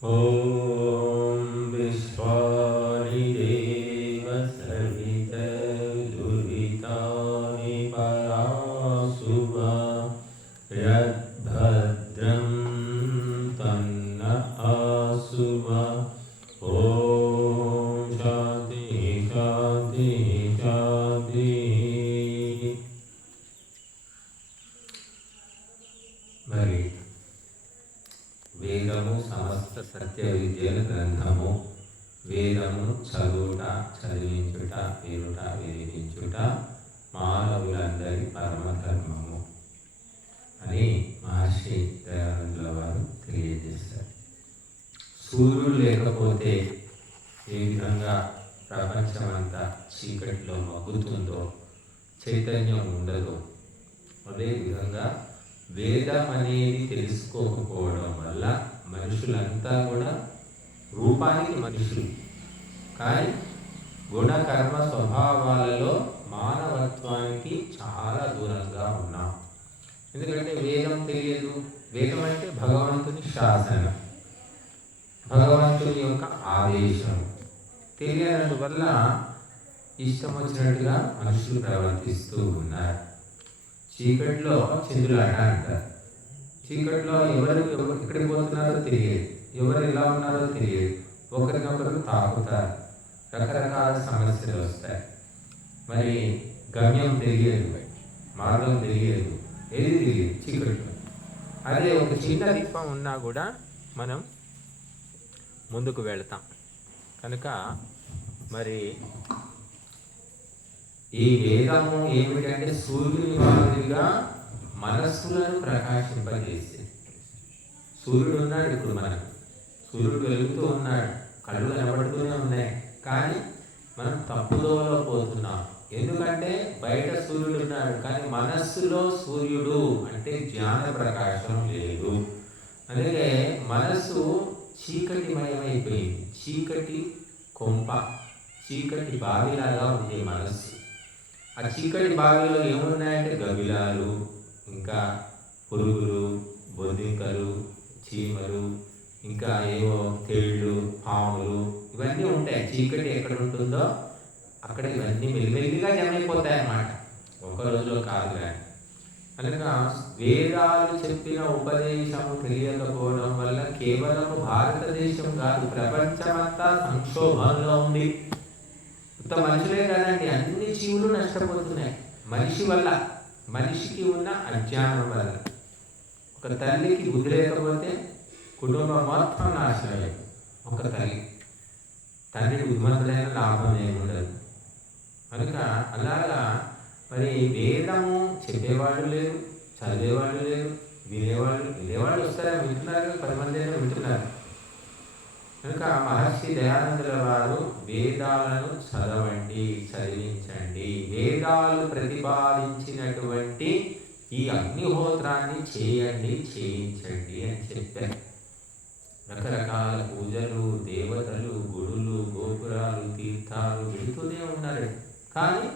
Oh. మహర్షి వారు తెలియజేశారు. సూర్యుడు లేకపోతే ఏ విధంగా ప్రపంచం అంతా చీకటిలో మగ్గుతుందో చైతన్యం ఉండదో. అదే విధంగా వేదం అనేది తెలుసుకోకపోవడం వల్ల మనుషులంతా కూడా రూపానికి మనుషులు. కానీ గుణ కర్మ స్వభావాలలో మానవత్వానికి చాలా దూరంగా ఉన్నాం. ఎందుకంటే వేదం తెలియదు. వేదం అంటే భగవంతుని శాసన. భగవంతుని యొక్క ఆదేశం. తెలియనందువల్ల ఇష్టం వచ్చినట్టుగా మనుషులు ప్రవర్తిస్తూ ఉన్నారు. చీకట్లో చంద్రులాట అంటారు. చీకట్లో ఎవరు ఎవరు ఎక్కడికి పోతున్నారో తెలియదు. ఎవరు ఎలా ఉన్నారో తెలియదు. ఒకరినొకరు తాకుతారు. రకరకాల సమస్యలు వస్తాయి. మరి గమ్యం తెలియదు. మార్గం తెలియదు. ఏది? తెలియదు అదే ఒక చిన్న దీపం ఉన్నా కూడా మనం ముందుకు వెళతాం. కనుక మరి ఈ వేదము ఏమిటంటే సూర్యుని మాదిరిగా మనస్సులను ప్రకాశింపజేసి సూర్యుడు ఉన్నాడు ఇప్పుడు మనకు. సూర్యుడు వెలుగుతూ ఉన్నాడు. కళ్ళు కనబడుతూనే ఉన్నాయి. కానీ మనం తప్పుదోవలో పోతున్నాం. ఎందుకంటే బయట సూర్యుడు ఉన్నాడు కానీ మనస్సులో సూర్యుడు అంటే జ్ఞాన ప్రకాశం లేదు. అందుకే మనస్సు చీకటిమయమైపోయింది. చీకటి కొంప చీకటి బావిలాగా ఉంది మనస్సు. ఆ చీకటి బావిలో ఏమున్నాయంటే గబిలాలు ఇంకా పురుగులు బొద్దింకలు చీమలు ఇంకా ఏవో తేళ్ళు పాములు ఇవన్నీ ఉంటాయి. చీకటి ఎక్కడ ఉంటుందో అక్కడ ఇవన్నీ మెల్లిమెల్లిగా జమైపోతాయి అన్నమాట ఒక రోజులో కాదు కానీ కనుక వేదాలు చెప్పిన ఉపదేశము తెలియకపోవడం వల్ల కేవలం భారతదేశం కాదు ప్రపంచమంతా సంక్షోభంలో ఉంది. ఇంత మనుషులే కాదండి అన్ని జీవులు నష్టపోతున్నాయి. మనిషి వల్ల మనిషికి ఉన్న అజ్ఞానం వల్ల. ఒక తల్లికి బుద్ధి లేకపోతే కుటుంబం మొత్తం నాశనమే ఒక తల్లి. తండ్రి బుద్ధిమంతుడైన లాభం ఏముండదు. కనుక అలాగా మరి వేదము చెప్పేవాళ్ళు లేరు చదివేవాళ్ళు లేరు వినేవాళ్ళు వినేవాళ్ళు వస్తారా? వింటున్నారు పది మంది అయినా వింటున్నారు. కనుక మహర్షి దయానందుల వారు వేదాలను చదవండి చదివించండి. వేదాలు ప్రతిపాదించినటువంటి ఈ అగ్నిహోత్రాన్ని చేయండి చేయించండి అని చెప్పారు. రకరకాల పూజలు దేవతలు గుడులు గోపురాలు తీర్థాలు వెళుతూనే ఉన్నారండి కానీ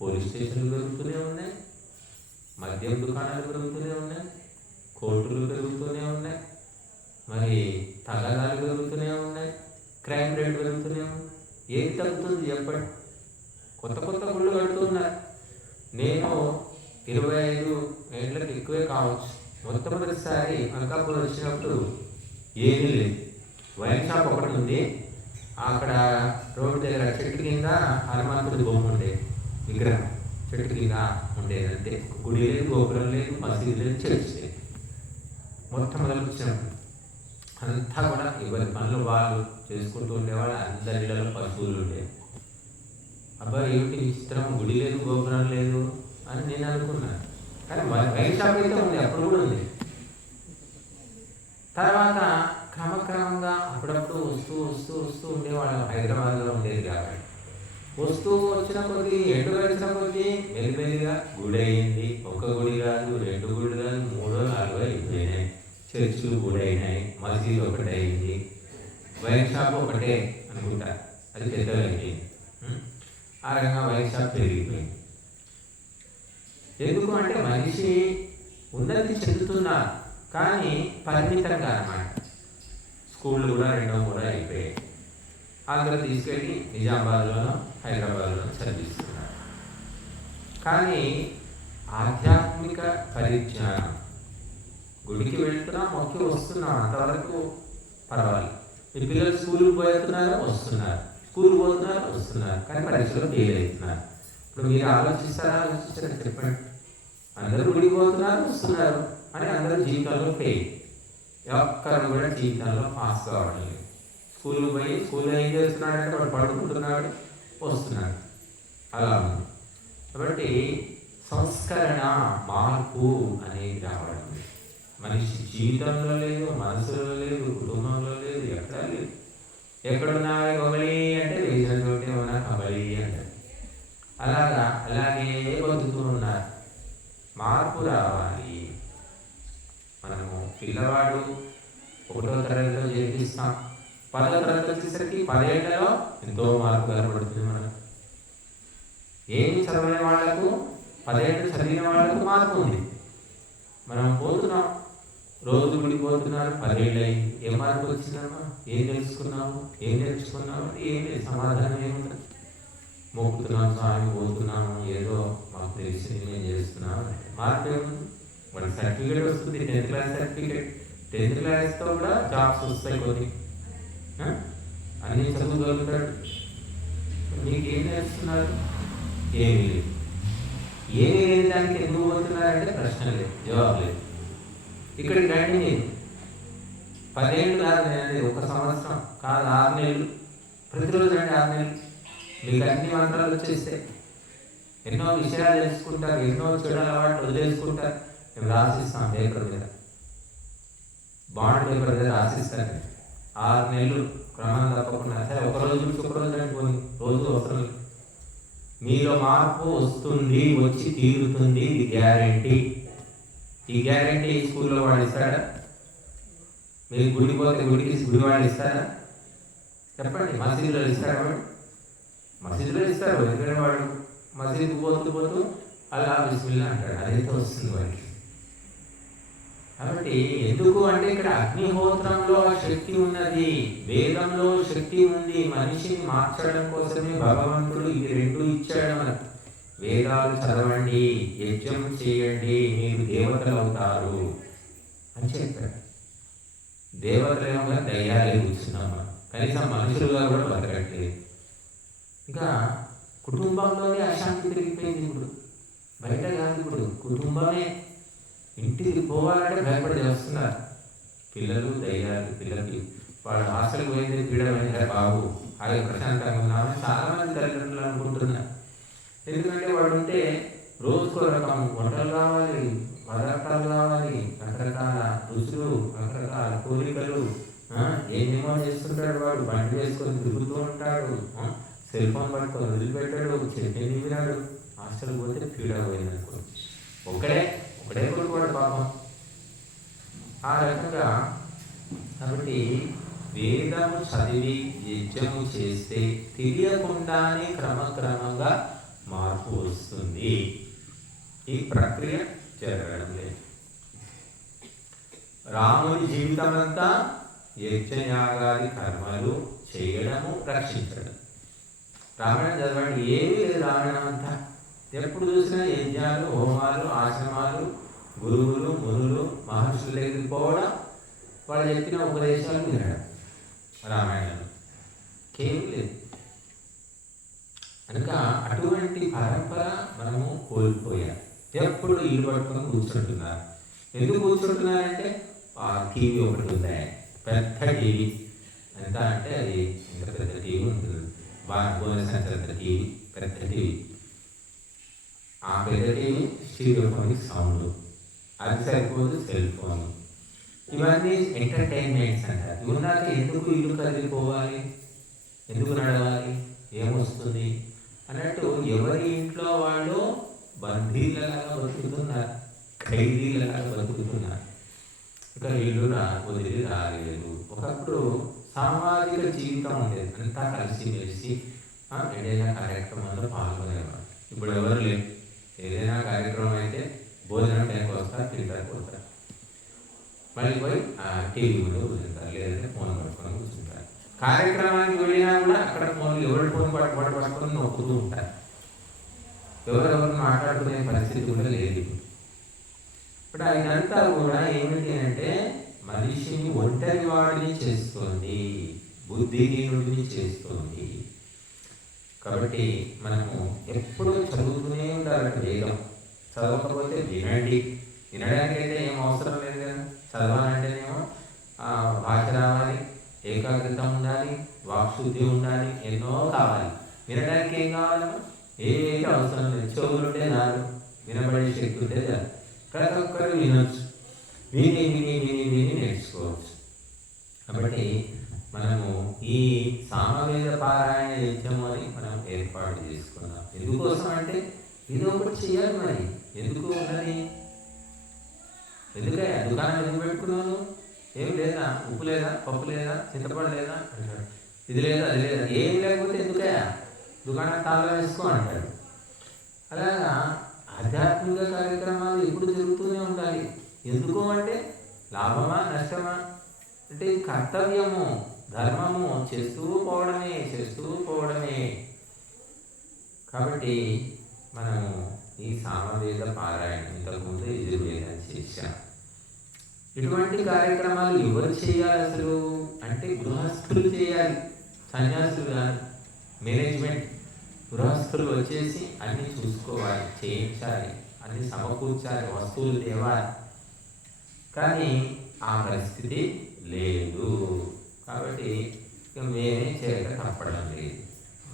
పోలీస్ స్టేషన్లు పెరుగుతూనే ఉన్నాయి మద్యం దుకాణాలు పెరుగుతూనే ఉన్నాయి కోర్టులు పెరుగుతూనే ఉన్నాయి మరి తగాదాలు పెరుగుతూనే ఉన్నాయి క్రైమ్ రేట్ పెరుగుతూనే ఉంది ఏది తగ్గుతుంది చెప్పండి? కొత్త కొత్త గుళ్ళు కడుతున్నారు. నేను ఇరవై ఐదు ఏళ్ళకి ఎక్కువే కావచ్చు. మొట్టమొదటిసారి అంకాపురం వచ్చినప్పుడు ఏమీ లేదు. వైన్ షాప్ ఒకటి ఉంది. అక్కడ రోడ్డు దగ్గర చెట్టు కింద హనుమంతుడి బొమ్మ ఉండేది విగ్రహం. చెట్టు కింద ఉండేది. అంటే గుడి లేదు గోపురం లేదు మసీదు లేదు చర్చ్ లేదు. మొట్టమొదటి వచ్చినప్పుడు అంతా కూడా ఎవరి పనులు వాళ్ళు చేసుకుంటూ ఉండేవాళ్ళు. అందరిలో పశువులు ఉండేవి అబ్బాయి ఏమిటి విచిత్రం? గుడి లేదు గోపురం లేదు అని నేను అనుకున్నాను కానీ వైన్ షాప్ అయితే ఉంది అప్పుడు కూడా ఉంది. తర్వాత వస్తూ వస్తూ ఉండేవాళ్ళం. హైదరాబాద్లో ఉండేది కాబట్టి. వస్తూ వచ్చిన కొద్దీ ఎండు గడిచిన కొద్దీ మెల్లిమెల్లిగా గుడి అయింది ఒక గుడి కాదు రెండు గుడి కాదు మూడో నాలుగో అయిపోయినాయి చర్చిలు గుడి అయినాయి మసీదు ఒకటి అయింది వైన్ షాప్ ఒకటే అనుకుంటా. అది పెద్దగా ఆ రకంగా వైన్ షాప్ పెరిగిపోయింది. ఎందుకు అంటే మనిషి ఉన్నతి చెందుతున్నారు కానీ పరిమితంగా అనమాట. స్కూళ్ళు కూడా రెండో మూడో అయిపోయాయి. అక్కడ తీసుకెళ్ళి నిజామాబాద్లోనో హైదరాబాద్లోనో చదివిస్తున్నారు. కానీ ఆధ్యాత్మిక పరిజ్ఞానం గుడికి వెళ్తున్నా మొక్కి వస్తున్నాం అంతవరకు పర్వాలేదు. మీ పిల్లలు స్కూల్కి పోతున్నారో వస్తున్నారు. స్కూల్ పోతున్నారో వస్తున్నారు. కానీ పరీక్షలో ఫెయిల్ అవుతున్నారు. ఇప్పుడు మీరు ఆలోచిస్తారా ఆలోచిస్తారా? చెప్పండి. అందరూ గుడికి పోతున్నారు వస్తున్నారు. అని అందరూ జీవితంలో ఫెయిల్ ఒక్కరు కూడా జీవితంలో పాస్ కావడం లేదు. స్కూల్ పోయి స్కూల్ ఏం చేస్తున్నాడంటే వాడు పడుకుంటున్నాడు వస్తున్నాడు. అలా కాబట్టి సంస్కరణ మార్పు అనేది రావడం మనిషి జీవితంలో లేదు మనసులో లేదు కుటుంబంలో లేదు ఎక్కడ లేదు. ఎక్కడున్నా కబలి అంటే వేసిన చోటే ఉన్నా కబలి అంటారు అలాగా అలాగే బతుకుతూ ఉన్నారు మార్పు రావాలి మనము పిల్లవాడు ఒకటో తరగతిలో చేపిస్తాం పదో తరగతి వచ్చేసరికి పదేళ్ళలో ఎంతో మార్పు కనబడుతుంది మనం ఏమి చదివిన వాళ్ళకు పదేళ్ళు చదివిన వాళ్ళకు మార్పు ఉంది మనం పోతున్నాం రోజు గుడికి పోతున్నారు పదేళ్ళు అయింది ఏం మార్పు వచ్చిందమ్మా ఏం తెలుసుకున్నాము ఏం నేర్చుకున్నాము ఏం లేదు సమాధానం ఏముంది మొక్కుతున్నాం స్వామి పోతున్నాము ఏదో మాకు తెలిసింది మేము చేస్తున్నాం మార్పు మన సర్టిఫికేట్ వస్తుంది టెన్త్ క్లాస్ సర్టిఫికేట్. టెన్త్ క్లాస్తో కూడా జాబ్స్ వస్తాయి కొన్ని. ఆ? అన్ని చదువుగలుగుతాడు ఏం నేర్చుకున్నారు? ఏమీ లేదు. ఏమీ లేని దానికి ఎందుకు పోతున్నారంటే ప్రశ్న లేదు జవాబు లేదు. ఇక్కడికి రండి పదేళ్ళు కాదు నేను ఒక సంవత్సరం కాదు ఆరు నెలలు. ప్రతిరోజు రండి ఆరు నెలలు. మీకు అన్ని మంత్రాలు వచ్చేస్తే ఎన్నో విషయాలు తెలుసుకుంటారు ఎన్నో చెడు అలవాట్లు వదిలేసుకుంటారు. మేము రాసిస్తాం పేపర్ మీద. బాండ్ పేపర్ మీద రాసిస్తాను ఆరు నెలలు క్రమం తప్పకుండా. సరే ఒక రోజు నుంచి ఒక రోజు రోజు అవసరం మీలో మార్పు వస్తుంది వచ్చి తీరుతుంది ఇది గ్యారంటీ. ఈ గ్యారంటీ స్కూల్లో వాళ్ళు ఇస్తాడా మీరు గుడికి పోతే గుడికి గుడి వాళ్ళు ఇస్తారా? చెప్పండి మసీదులో ఇస్తారా మసీదులో ఇస్తారు ఎందుకంటే వాడు మసీదుకు పోతూ పోతూ అలా బిస్మిల్లా అంటాడు. అదైతే వస్తుంది వాడికి. కాబట్టి ఎందుకు అంటే ఇక్కడ అగ్నిహోత్రంలో శక్తి ఉన్నది వేదంలో శక్తి ఉంది మనిషిని మార్చడం కోసమే భగవంతుడు ఇది రెండు ఇచ్చాడు మనకు. వేదాలు చదవండి యజ్ఞం చేయండి మీరు దేవతలు అవుతారు అని చెప్పాడు. దేవతలేమో దయ్యాలే కూర్చున్నాం కనీసం మనుషులుగా కూడా బతకట్లేదు. ఇంకా కుటుంబంలోనే అశాంతి పెరిగిపోయింది ఇప్పుడు. బయట కాదు ఇప్పుడు కుటుంబమే. ఇంటికి పోవాలంటే భయపడి వస్తున్నారు పిల్లలు దయ్యాలు పిల్లలకి వాళ్ళ హాస్టల్ పోయింది పీడమైంది బాబు. అలాగే ప్రశాంతంగా ఉన్నామని చాలా మంది తల్లిదండ్రులు అనుకుంటున్నారు. ఎందుకంటే వాడు ఉంటే రోజుకో రకం వంటలు కావాలి పదార్థాలు కావాలి రకరకాల రుచులు రకరకాల కోరికలు ఏమేమో చేస్తుంటాడు వాడు బండి వేసుకొని తిరుగుతూ ఉంటాడు సెల్ ఫోన్ పట్టుకొని వదిలిపెట్టాడు చెట్టు నిమిరాడు హాస్టల్ పోతే పీడ పోయింది అనుకో. ఒకడే ఒకడే కొడుకోడు పాపం. ఆ రకంగా కాబట్టి వేదము చదివి యజ్ఞము చేస్తే తెలియకుండానే క్రమక్రమంగా మార్పు వస్తుంది. ఈ ప్రక్రియ జరగడం లేదు. రాముడి జీవితం అంతా యజ్ఞయాగాది కర్మలు చేయడము రక్షించడం. రామాయణం చదవండి. ఏమీ లేదు రామాయణం అంతా. ఎప్పుడు చూసినా యజ్ఞాలు హోమాలు ఆశ్రమాలు గురువులు మునులు మహర్షుల దగ్గరికి పోవడం వాళ్ళు చెప్పిన ఉపదేశాలు వినడం రామాయణంలో. కేవలం లేదు. కనుక అటువంటి పరంపర మనము కోల్పోయాం. ఎప్పుడు ఇల్లు పట్టుకొని కూర్చుంటున్నారు. ఎందుకు కూర్చుంటున్నారంటే? ఆ టీవీ ఒకటి ఉంది? పెద్ద టీవీ. ఎంత అంటే అది పెద్ద టీవీ ఉంటుంది. బాగా భువనేశ్వర పెద్ద టీవీ ఆ పెద్ద టీవీ స్టీరియోఫోనిక్ సౌండ్. అది సరిపోదు సెల్ ఫోన్ ఇవన్నీ ఎంటర్టైన్మెంట్స్ అంటారు ఇవి ఉన్నాక ఎందుకు ఇల్లు కదిలిపోవాలి? ఎందుకు నడవాలి? ఏమొస్తుంది? అన్నట్టు ఎవరి ఇంట్లో వాళ్ళు బందీలలాగా బతుకుతున్నారు ఖైదీలలాగా బతుకుతున్నారు. ఇక ఇల్లు రా వదిలి రాలేదు. ఒకప్పుడు సామాజిక జీవితం ఉండేది అంతా కలిసి మెలిసి ఆ, ఏదైనా కార్యక్రమంలో పాల్గొనేవారు. ఇప్పుడు ఎవరు లేరు. ఏదైనా కార్యక్రమం అయితే భోజనం టైంకి వస్తారు తింటారు పోతారు. మళ్ళీ పోయి టీవీ కూడా కూర్చుంటారు లేదంటే ఫోన్ పట్టుకొని కూర్చుంటారు. కార్యక్రమానికి వెళ్ళినా కూడా అక్కడ ఫోన్ ఎవరి ఫోన్ పట్టుబడి పట్టుకొని నొక్కుతూ ఉంటారు. ఎవరెవరు మాట్లాడుకునే పరిస్థితి కూడా లేదు. ఇప్పుడు అదంతా కూడా ఏమిటి అంటే మనిషిని ఒంటరి వాడిని చేస్తుంది బుద్ధిహీనుడిని చేస్తుంది. కాబట్టి మనము ఎప్పుడూ చదువుతూనే ఉండాలంటే వేదం. చదవకపోతే వినండి. వినడానికి అయితే ఏం అవసరం లేదు కదా. చదవాలంటేనేమో ఆ, భాష రావాలి ఏకాగ్రత ఉండాలి వాక్శుద్ధి ఉండాలి ఎన్నో కావాలి. వినడానికి ఏం కావాలమ్మా ఏది అవసరం లేదు. చెవులు నాలుగు చాలు వినబడే శక్తి ఉంటే చాలు. ప్రతి ఒక్కరు వినొచ్చు. విని విని విని విని నేర్చుకోవచ్చు. కాబట్టి మనము ఈ సామవేద పారాయణ యజ్ఞం అని మనం ఏర్పాటు చేసుకున్నాం ఎందుకోసం అంటే ఇది ఒకటి చేయాలి మరి. ఎందుకు ఉన్నది ఎందుకే దుకాణం ఎందుకు పెట్టుకున్నాను ఏం లేదా? ఉప్పు లేదా? పప్పు లేదా? చింతపండు లేదా? అంటాడు ఇది లేదా? అది లేదా? ఏం లేకపోతే ఎందుకే దుకాణం తాళం వేసుకో అంటాడు అలాగా ఆధ్యాత్మిక కార్యక్రమాలు ఎప్పుడు జరుగుతూనే ఉండాలి. ఎందుకు అంటే లాభమా నష్టమా? అంటే కర్తవ్యము ధర్మము చేస్తూ పోవడమే చేస్తూ పోవడమే. కాబట్టి మనము ఈ సామవేద పారాయణం ఇంతకుముందు యజుర్వేదం చేశాం. ఇటువంటి కార్యక్రమాలు ఎవరు చేయాలి అసలు? అంటే గృహస్థులు చేయాలి. సన్యాసులు కాదు. మేనేజ్మెంట్. గృహస్థులు వచ్చేసి అన్ని చూసుకోవాలి చేయించాలి అన్ని సమకూర్చాలి వస్తువులు తేవాలి. కానీ ఆ పరిస్థితి లేదు. కాబట్టి ఇక మేమే చేయక తప్పడం లేదు.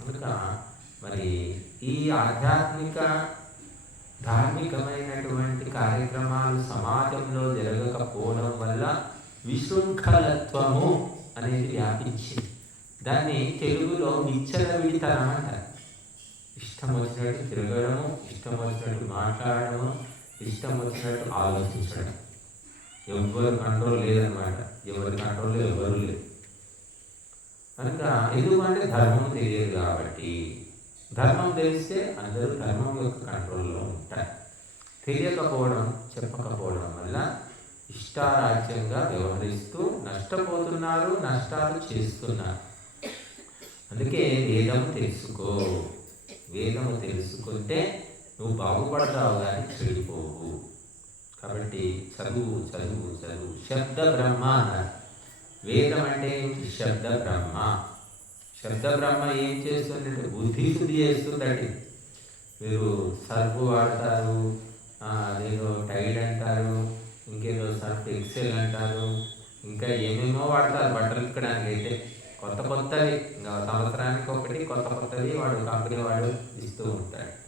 కనుక మరి ఈ ఆధ్యాత్మిక ధార్మికమైనటువంటి కార్యక్రమాలు సమాజంలో జరగకపోవడం వల్ల విశృంఖలత్వము అనేది వ్యాపించింది. దాన్ని తెలుగులో విచ్చల అంటారు. ఇష్టం వచ్చినట్టు తిరగడము ఇష్టం వచ్చినట్టు మాట్లాడడము ఇష్టం వచ్చినట్టు ఆలోచించడం. ఎవరి కంట్రోల్ లేదనమాట ఎవరి కంట్రోల్లో ఎవరు లేదు కనుక ఎందుకంటే ధర్మం తెలియదు కాబట్టి ధర్మం తెలిస్తే అందరూ ధర్మం యొక్క కంట్రోల్లో ఉంటారు. తెలియకపోవడం చెప్పకపోవడం వల్ల ఇష్టారాజ్యంగా వ్యవహరిస్తూ నష్టపోతున్నారు నష్టాలు చేస్తున్నారు. అందుకే వేదం తెలుసుకో. వేదము తెలుసుకుంటే నువ్వు బాగుపడతావు కానీ చెడిపోవు. కాబట్టి చదువు చదువు చదువు. శబ్ద బ్రహ్మ అన్నారు. వేదం అంటే ఏమిటి శబ్ద బ్రహ్మ? శబ్ద బ్రహ్మ ఏం చేస్తుందంటే బుద్ధి శుద్ధి చేస్తుందండి. మీరు సర్పు వాడతారు ఆ, అదేదో టైడ్ అంటారు ఇంకేదో సర్ఫ్ ఎక్సెల్ అంటారు ఇంకా ఏమేమో వాడతారు బట్టలు ఉతకడానికి అయితే కొత్త కొత్తవి సంవత్సరానికి ఒకటి కొత్త కొత్తవి వాడు కంపెనీ వాడు ఇస్తూ ఉంటాడు.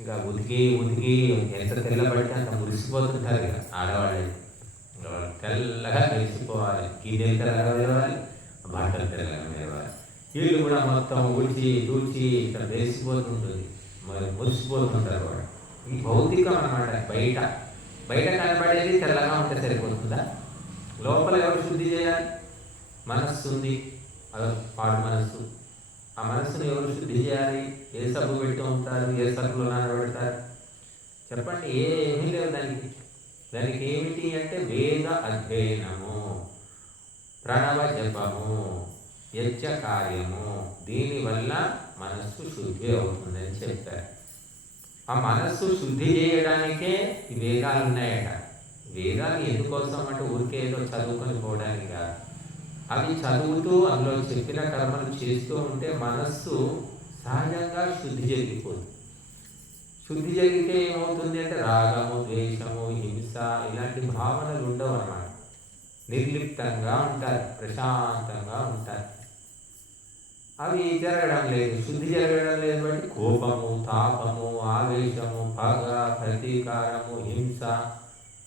ఇంకా ఉతికి ఉతికి ఎంత తెల్లబడితే అంత మురిసిపోతుంటారు ఇక ఆడవాళ్ళు. ఇంకా వాళ్ళు తెల్లగా తెలిసిపోవాలి గిన్నెలు తెల్లగా వేవాలి బట్టలు తెల్లగా వేవాలి వీళ్ళు కూడా మొత్తం ఊడ్చి తూడ్చి ఇట్లా తెలిసిపోతుంటుంది మరి మురిసిపోతుంటారు వాడు ఈ భౌతికం అన్నమాట బయట. బయట కనబడేది తెల్లగా ఉంటే సరిపోతుందా? లోపల ఎవరు శుద్ధి చేయాలి? మనస్సు ఉంది. అదొక పాడు మనస్సు. ఆ మనస్సును ఎవరు శుద్ధి చేయాలి? ఏ సబ్బు పెడుతూ ఉంటారు? ఏ సబ్బులు నానబెడతారు? చెప్పండి ఏమీ లేవు దానికి. దానికి ఏమిటి అంటే వేద అధ్యయనము ప్రణవ జపము యజ్ఞ కార్యము. దీనివల్ల మనస్సు శుద్ధి అవుతుందని చెప్పారు ఆ మనస్సు శుద్ధి చేయడానికే ఈ వేదాలు ఉన్నాయట. వేదాలు ఎందుకోసం అంటే ఊరికే ఏదో చదువుకొని పోవడానికి? కాదు అవి చదువుతూ అందులో చెప్పిన కర్మలు చేస్తూ ఉంటే మనస్సు సహజంగా శుద్ధి జరిగిపోదు. శుద్ధి జరిగితే ఏమవుతుంది అంటే రాగము ద్వేషము హింస ఇలాంటి భావనలు ఉండవు అన్నమాట. నిర్లిప్తంగా ఉంటారు ప్రశాంతంగా ఉంటారు అవి జరగడం లేదు శుద్ధి జరగడం లేదు బట్టి కోపము తాపము ఆవేశము పగ ప్రతీకారము హింస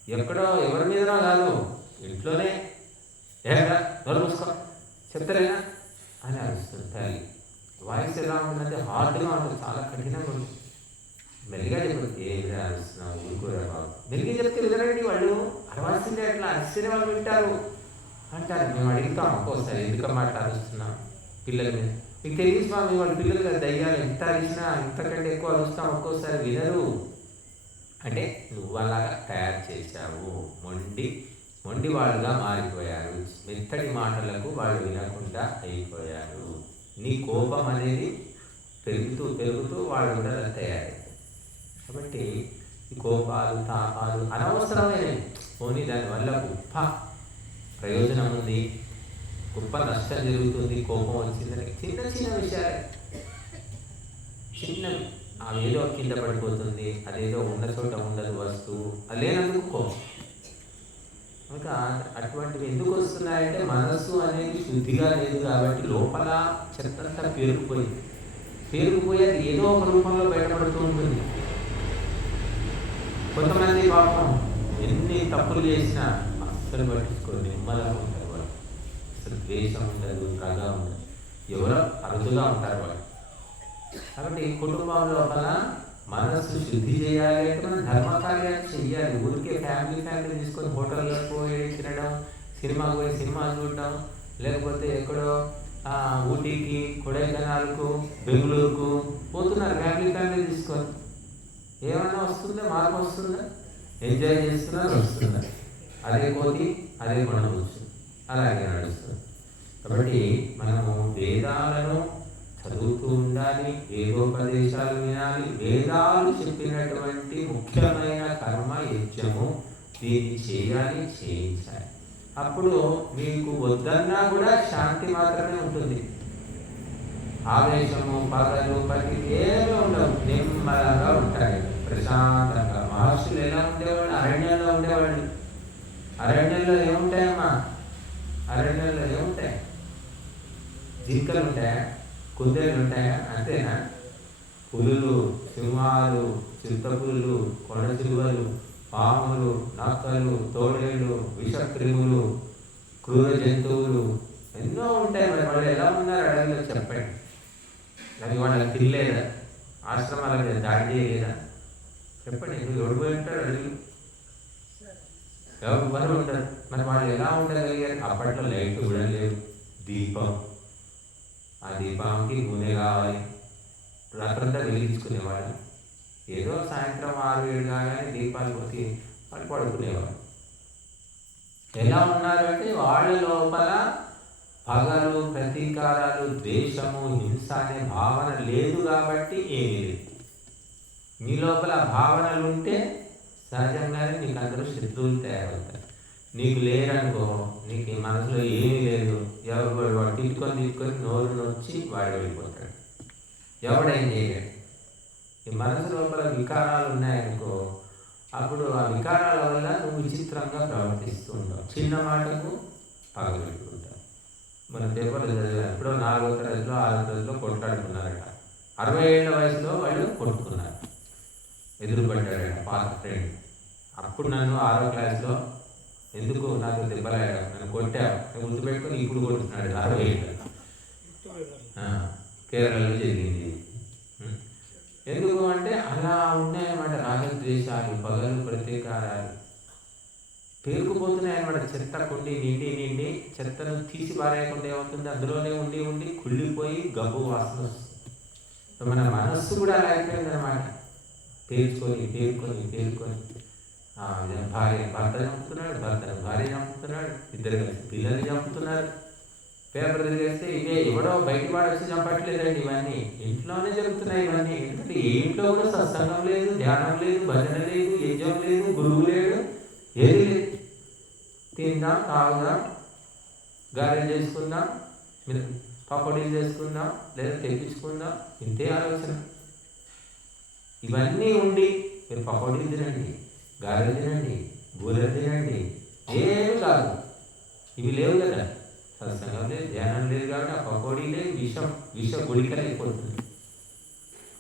ఎక్కడో ఎవరి మీదనో కాదు ఇంట్లోనే. ఏగా నోరు మూసుకో. చెప్తారేనా అని అరుస్తుంటాయి వాయిస్ ఎలా ఉంటుందంటే హార్డ్గా ఉంటుంది చాలా కఠినంగా ఉంటుంది. మెల్లిగా చెప్పదు ఏమిరా అరుస్తున్నావు? ఊరుకోరా బాబు. మెల్లిగా చెప్తే వినరండి వాళ్ళు. అరవాల్సిందే అట్లా అరిస్తేనే వాళ్ళు వింటారు. అంటారు మేము అడుగుతాం ఒక్కోసారి ఎందుకమ్మా అట్లా అరుస్తున్నాం పిల్లల మీద. మీకు తెలియదు స్వామి వాళ్ళ పిల్లలు కదా దయ్యాలు ఎంత అరిచినా ఇంతకంటే ఎక్కువ అరుస్తాం ఒక్కోసారి వినరు. అంటే నువ్వు అలాగా తయారు చేశావు మొండి మొండివాళ్ళుగా మారిపోయారు. మెత్తటి మాటలకు వాళ్ళు వినకుండా అయిపోయారు నీ కోపం అనేది పెరుగుతూ పెరుగుతూ వాళ్ళు కూడా తయారు కాబట్టి ఈ కోపాలు తాపాలు అనవసరమైనవి పోనీ దానివల్ల గొప్ప ప్రయోజనం ఉంది. గొప్ప నష్టం జరుగుతుంది. కోపం వచ్చిందని చిన్న చిన్న విషయాలే. చిన్న అవి ఏదో కింద పడిపోతుంది. అదేదో ఉన్న చోట ఉండదు వస్తువు. అది లేనందుకు కోపం. ఇంకా అటువంటివి ఎందుకు వస్తున్నాయంటే మనస్సు అనేది శుద్ధిగా లేదు కాబట్టి లోపల చెత్తంతా పేరుకుపోయింది. పేరుకుపోయి అది ఏదో ఒక రూపంలో బయటపడుతూ ఉంటుంది. కొంతమంది పాపం ఎన్ని తప్పులు చేసినా అస్సలు పట్టించుకోరు నిమ్మలంగా ఉంటారు వాళ్ళు. అసలు ద్వేషం ఉండదు ప్రగ ఉండదు. ఎవరో అరుదుగా ఉంటారు వాళ్ళు. కాబట్టి కుటుంబం లోపల మనస్సు శుద్ధి చేయాలి అంటే మనం ధర్మ కార్యాలు చెయ్యాలి. ఊరికే ఫ్యామిలీ ఫ్యామిలీ తీసుకొని హోటల్లో పోయి తినడం సినిమాకు పోయి సినిమా చూడడం లేకపోతే ఎక్కడో ఆ, ఊటీకి కొడైకెనాల్కు బెంగళూరుకు పోతున్నారు ఫ్యామిలీ ఫ్యామిలీ తీసుకొని. ఏమైనా వస్తుందా? మార్పు వస్తుందా? ఎంజాయ్ చేస్తున్నారు వస్తున్నారు. అదే కోతి అదే కొనవచ్చు అలాగే నడుస్తుంది. కాబట్టి మనము వేదాలను చదువుతూ ఉండాలి వేదోపదేశాలు వినాలి వేదాలు చెప్పినటువంటి ముఖ్యమైన కర్మ యజ్ఞము దీన్ని చేయాలి చేయించాలి. అప్పుడు మీకు వద్దన్నా కూడా శాంతి మాత్రమే ఉంటుంది. ఆవేశము పగలు పతి ఏమీ ఉండవు. నిమ్మలంగా ఉంటాయి. ప్రశాంతంగా. మహర్షులు ఎలా ఉండేవాళ్ళు? అరణ్యంలో ఉండేవాళ్ళు. అరణ్యంలో ఏముంటాయమ్మా? అరణ్యంలో ఏముంటాయి? జింకలు ఉంటాయా కుందేళ్ళు ఉంటాయా అంతేనా? పులులు సింహాలు చిరుతపులులు కొండచిలువలు పాములు నక్కలు తోడేళ్ళు విషక్రిములు క్రూర జంతువులు ఎన్నో ఉంటాయి మరి. వాళ్ళు ఎలా ఉన్నారు అడవిలో చెప్పండి. అది వాళ్ళకి తినలేదా? ఆశ్రమాల మీద దాడి చేయలేదా? చెప్పండి నువ్వు ఎవడిపోయి ఉంటాడు అడవి ఎవరు ఉంటారు? మరి వాళ్ళు ఎలా ఉండగలిగారు? అప్పట్లో లైట్ కూడా లేవు. దీపం దీపానికి నూనె కావాలి. రాత్రంతా వెలిగించుకునేవాడు. ఏదో సాయంత్రం ఆరు ఏడు కాగానే దీపాలు పోసి వాళ్ళు పడుకునేవాడు. ఎలా ఉన్నారు అంటే వాళ్ళ లోపల పగలు ప్రతీకారాలు ద్వేషము హింస అనే భావన లేదు కాబట్టి ఏమీ లేదు. మీ లోపల భావనలు ఉంటే సహజంగానే మీకు అందరూ శత్రువులు తయారవుతారు. నీకు లేరనుకో నీకు ఈ మనసులో ఏమీ లేదు. ఎవరు వాడు వాడు తిట్టుకొని తిట్టుకొని నోరు నొచ్చి వాడు వెళ్ళిపోతాడు. ఎవడేం చేయలేడు. ఈ మనసు లోపల వికారాలు ఉన్నాయనుకో అప్పుడు ఆ వికారాల వల్ల నువ్వు విచిత్రంగా ప్రవర్తిస్తూ ఉంటావు చిన్న మాటకు పగలెట్టుకుంటావు మన పేపర్లు చదివాను. ఎప్పుడో నాలుగో తరగతిలో ఆరో తరగతిలో కొట్లాడుకున్నారట. అరవై ఏళ్ళ వయసులో వాళ్ళు కొట్టుకున్నారు. ఎదురుపడ్డాడట పాత ఫ్రెండ్ అప్పుడు నన్ను ఆరో క్లాస్లో ఎందుకు నాకు దెబ్బలాగా నన్ను కొట్టావు. నేను గుర్తుపెట్టుకొని ఇప్పుడు కొడుతున్నాడు. అరవై కేరళలో జరిగింది. ఎందుకు అంటే అలా ఉన్నాయన్నమాట రాగద్వేషాలు పగలు ప్రతీకారాలు. పేరుకుపోతున్నాయన్నమాట. చెత్త కొండి నిండి నిండి చెత్తను తీసి పారేయకుండా ఏమవుతుంది? అందులోనే ఉండి ఉండి కుళ్ళిపోయి గబ్బు వాసన వస్తుంది. మన మనస్సు కూడా అలా అయిపోయిందన్నమాట. పేర్చుకొని పేర్కొని పేర్కొని. భార్య భర్త చంపుతున్నాడు భర్తను భార్య చంపుతున్నాడు ఇద్దరు కలిసి పిల్లల్ని చంపుతున్నారు. పేపర్ తిరిగేస్తే ఇవే ఎవడో బయట వాడు వచ్చి చంపట్లేదండి ఇవన్నీ. ఇంట్లోనే జరుగుతున్నాయి ఇవన్నీ. ఎందుకంటే ఏ ఇంట్లో కూడా సత్సంగం లేదు ధ్యానం లేదు భజన లేదు యజ్ఞం లేదు గురువు లేడు ఏది లేదు. తిందాం తాగుదాం గారెలు చేసుకుందాం మీరు పకోడీలు చేసుకుందాం లేదా తెప్పించుకుందాం ఇంతే ఆలోచన. ఇవన్నీ ఉండి మీరు పకోడీలు తినండి. గాలి తినండి గోధుమ తినండి ఏమి కాదు. ఇవి లేవు కదా. సత్సంగం లేదు ధ్యానం లేదు కాబట్టి ఆ పకోడీలే విషం విష గుళికలు అయిపోతుంది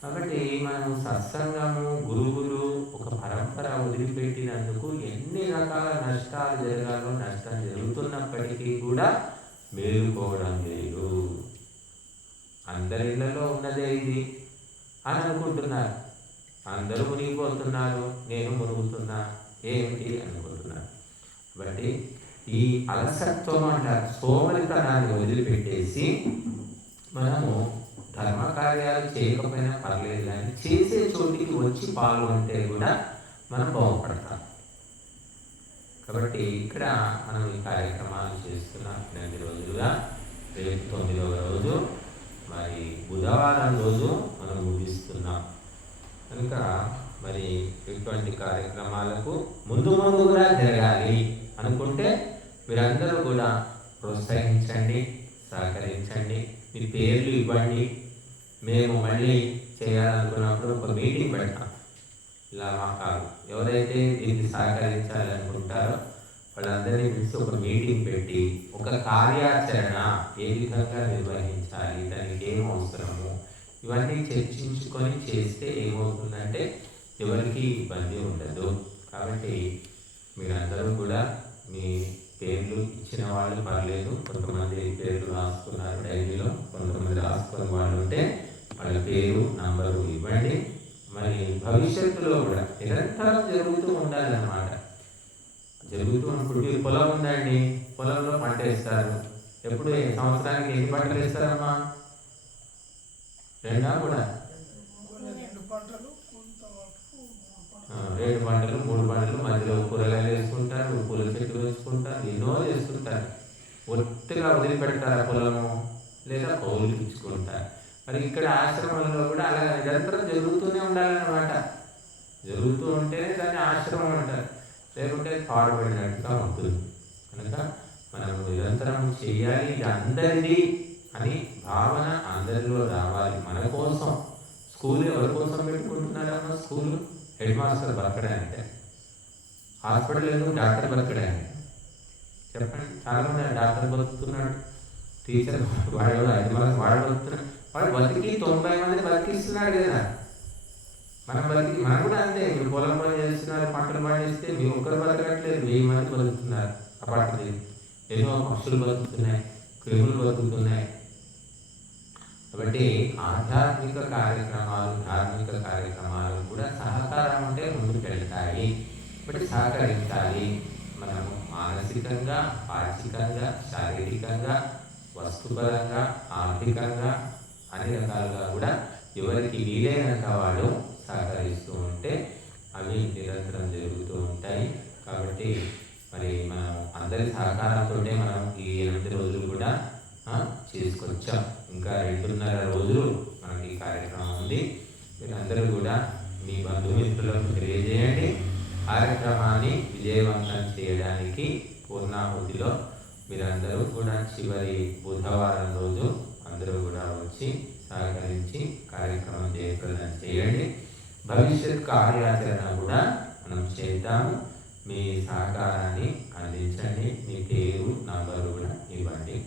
కాబట్టి మనం సత్సంగము గురువులు ఒక పరంపర వదిలిపెట్టినందుకు ఎన్ని రకాల నష్టాలు జరగాలో నష్టం జరుగుతున్నప్పటికీ కూడా మేలుకోవడం లేదు. అందరిళ్ళలో ఉన్నదే ఇది అని అనుకుంటున్నారు. అందరూ మునిగిపోతున్నారు నేను మునుగుతున్నా ఏమిటి అనుకుంటున్నారు? కాబట్టి ఈ అలసత్వం అంటారు సోమరితనాన్ని వదిలిపెట్టేసి మనము ధర్మ కార్యాలు చేయకపోయినా పర్లేదు కానీ చేసే చోటికి వచ్చి పాల్గొంటే కూడా మనం బాగుపడతాం. కాబట్టి ఇక్కడ మనం ఈ కార్యక్రమాలు చేస్తున్నాం. ఎనిమిది రోజులుగా రేపు తొమ్మిదవ రోజు మరి బుధవారం రోజు మనం ముగిస్తున్నాం. కనుక మరి ఇటువంటి కార్యక్రమాలకు ముందు ముందు కూడా జరగాలి అనుకుంటే మీరందరూ కూడా ప్రోత్సహించండి సహకరించండి మీ పేర్లు ఇవ్వండి. మేము మళ్ళీ చేయాలనుకున్నప్పుడు ఒక మీటింగ్ పెడతాం. ఇలా కాదు. ఎవరైతే దీన్ని సహకరించాలనుకుంటారో వాళ్ళందరినీ పిలిచి ఒక మీటింగ్ పెట్టి ఒక కార్యాచరణ ఏ విధంగా నిర్వహించాలి దానికి ఏం అవసరము? ఇవన్నీ చర్చించుకొని చేస్తే ఏమవుతుందంటే ఎవరికి ఇబ్బంది ఉండదు. కాబట్టి మీరందరూ కూడా మీ పేర్లు ఇచ్చిన వాళ్ళు పర్లేదు. కొంతమంది పేర్లు రాసుకున్నారు డైరీలో కొంతమంది రాసుకున్న వాళ్ళు ఉంటే వాళ్ళ పేరు నంబరు ఇవ్వండి. మరి భవిష్యత్తులో కూడా నిరంతరం జరుగుతూ ఉండాలన్నమాట. జరుగుతూ ఇప్పుడు మీరు పొలం ఉందండి పొలంలో పంట వేస్తారు. ఎప్పుడు సంవత్సరానికి ఎన్ని పంటలు వేస్తారమ్మా? రెండా కూడా. రెండు పంటలు మూడు పంటలు మధ్యలో కూరగాయలు వేసుకుంటారు పూల చెట్లు వేసుకుంటారు ఎన్నో చేసుకుంటారు ఒత్తిగా వదిలిపెడతారు ఆ పొలము? లేదా కౌలు ఇచ్చుకుంటారు మరి ఇక్కడ ఆశ్రమంలో కూడా అలా నిరంతరం జరుగుతూనే ఉండాలన్నమాట. జరుగుతూ ఉంటేనే దాన్ని ఆశ్రమం అంటారు. లేకుంటే పాడుపడినట్టుగా ఉంటుంది. కనుక మనం నిరంతరం చేయాలి. ఇది అందరిది అని భావన అందరిలో రావాలి. మన కోసం. స్కూల్ ఎవరి కోసం పెట్టుకుంటున్నారమ్మా స్కూల్ హెడ్ మాస్టర్ బతకడే అంటే హాస్పిటల్ ఏదో డాక్టర్ బతకడే అంటే చెప్పండి. చాలా మంది డాక్టర్ బతుకుతున్నాడు టీచర్ వాడు ఎవడో హెడ్ మాస్టర్ వాడు బతుకుతున్నాడు వాడు బతికి తొంభై మంది బతికిస్తున్నాడు కదా. మనం బతికి మనం కూడా అంతే. మీరు పొలం పని చేస్తున్నారు పంటలు పని చేస్తే మీ ఒక్కరు బతకట్లేదు. వెయ్యి మంది బతుకుతున్నారు. అప్పటికి ఎన్నో పక్షులు బతుకుతున్నాయి క్రిములు బతుకుతున్నాయి. కాబట్టి ఆధ్యాత్మిక కార్యక్రమాలు ధార్మిక కార్యక్రమాలు కూడా సహకారం ఉంటే ముందుకు వెళ్తాయి కాబట్టి సహకరించాలి. మనము మానసికంగా ఆర్థికంగా శారీరకంగా వస్తుపరంగా ఆర్థికంగా అన్ని రకాలుగా కూడా ఎవరికి వీలైనంత వాళ్ళు సహకరిస్తూ ఉంటే అవి నిరంతరం జరుగుతూ ఉంటాయి. కాబట్టి మరి మనం అందరి సహకారంతో మనం ఈ ఎనిమిది రోజులు కూడా చేసుకొచ్చాం. ఇంకా రెండున్నర రోజులు మనకి ఈ కార్యక్రమం ఉంది. మీరందరూ కూడా మీ బంధుమిత్రులకు తెలియజేయండి. కార్యక్రమాన్ని విజయవంతం చేయడానికి పూర్ణాహుతిలో మీరందరూ కూడా చివరి బుధవారం రోజు అందరూ కూడా వచ్చి సహకరించి కార్యక్రమం జయప్రదం చేయండి. భవిష్యత్ కార్యాచరణ కూడా మనం చేద్దాము. మీ సహకారాన్ని అందించండి. మీ పేరు నంబరు కూడా ఇవ్వండి.